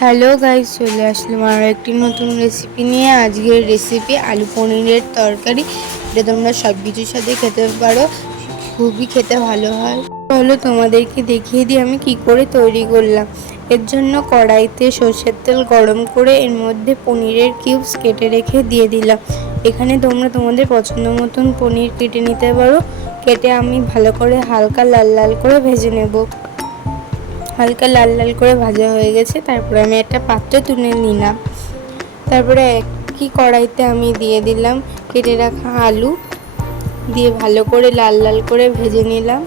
Hello guys, চলে আসলাম আরও একটি নতুন রেসিপি নিয়ে। আজকের রেসিপি আলু পনিরের তরকারি। এটা তোমরা সব কিছুর সাথে খেতে পারো। খুবই খেতে ভালো হয়। হলো তোমাদেরকে দেখিয়ে দিই আমি কি করে তৈরি করলাম। এর জন্য কড়াইতে সর্ষের তেল গরম করে এর মধ্যে পনিরের কিউবস কেটে রেখে দিয়ে দিলাম। এখানে তোমরা তোমাদের পছন্দ মতন পনির কেটে নিতে পারো। কেটে আমি ভালো করে হালকা লাল লাল করে ভেজে নেব। হালকা লাল লাল করে ভাজা হয়ে গেছে, তারপরে আমি একটা পাত্রে তুলে নিলাম। তারপরে একই কড়াইতে আমি দিয়ে দিলাম কেটে রাখা আলু, দিয়ে ভালো করে লাল লাল করে ভেজে নিলাম।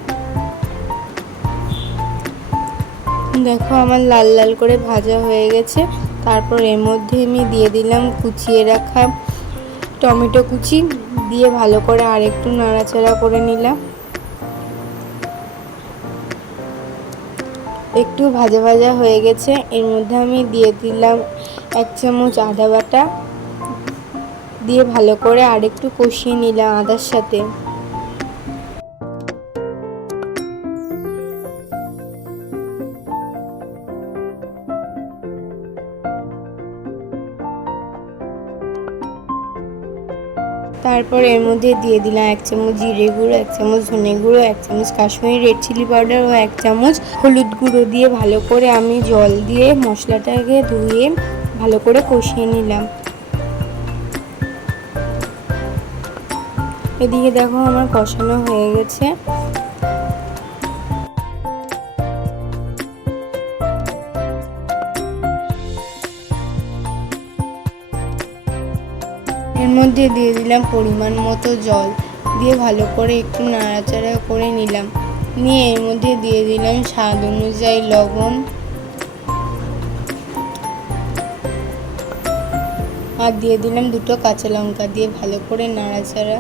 দেখো আমার লাল লাল করে ভাজা হয়ে গেছে, তারপর এর মধ্যে আমি দিয়ে দিলাম কুচিয়ে রাখা টমেটো কুচি, দিয়ে ভালো করে আরেকটু নাড়াচাড়া করে নিলাম। একটু ভাজা ভাজা হয়ে গেছে। এর মধ্যে আমি দিয়ে দিলাম এক চামচ আদা বাটা। দিয়ে ভালো করে আরেকটু কষিয়ে নিলাম আদার সাথে। তারপর এর মধ্যে দিয়ে দিলাম এক চামচ জিরে গুঁড়ো, এক চামচ ধনে গুঁড়ো, এক চামচ কাশ্মীরি রেড চিলি পাউডার ও এক চামচ হলুদ গুঁড়ো দিয়ে ভালো করে আমি জল দিয়ে মশলাটাকে ধুয়ে ভালো করে কষিয়ে নিলাম। এদিকে দেখো আমার কষানো হয়ে গেছে। এর মধ্যে দিয়ে দিলাম পরিমাণ মতো জল। দিয়ে ভালো করে একটু নাড়াচাড়া করে নিলাম। নিয়ে এর মধ্যে দিয়ে দিলাম স্বাদ অনুযায়ী লবণ। আর দিয়ে দিলাম দুটো কাঁচা লঙ্কা দিয়ে ভালো করে নাড়াচাড়া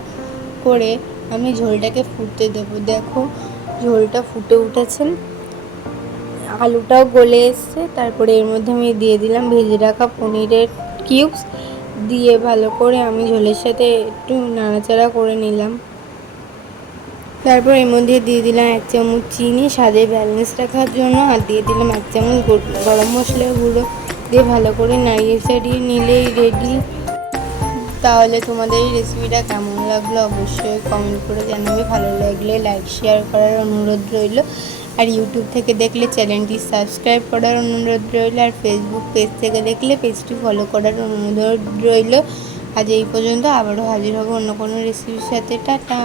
করে আমি ঝোলটাকে ফুটতে দেবো। দেখো ঝোলটা ফুটে উঠেছে। আলুটাও গলে এসছে। তারপরে এর মধ্যে আমি দিয়ে দিলাম ভেজে রাখা পনিরের কিউবস। দিয়ে ভালো করে আমি ঝোলের সাথে একটু নাড়াচাড়া করে নিলাম। তারপর এর মধ্যে দিয়ে দিলাম এক চামচ চিনি, স্বাদে ব্যালেন্স রাখার জন্য, আর দিয়ে দিলাম এক চামচ গরম মশলা গুঁড়ো। দিয়ে ভালো করে নাড়িয়ে চাড়িয়ে নিলেই রেডি তাহলে তোমাদের এই রেসিপিটা কেমন লাগল অবশ্যই কমেন্ট করে জানাবে। ভালো লাগলে লাইক শেয়ার করার অনুরোধ রইল। আর ইউটিউব থেকে দেখলে চ্যানেলটি সাবস্ক্রাইব করার অনুরোধ রইল, আর ফেসবুক পেজ থেকে দেখলে পেজটি ফলো করার অনুরোধ রইল। আজ এই পর্যন্ত আবারও হাজির হব অন্য কোনো রেসিপির সাথে। টাটা!